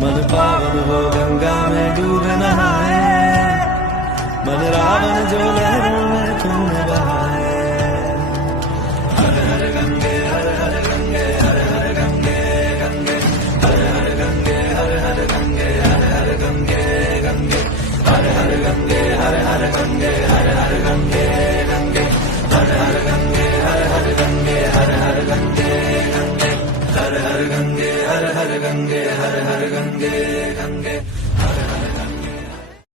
मन पावन हो गंगा में डूब नहाए, मन रावण जो लहरों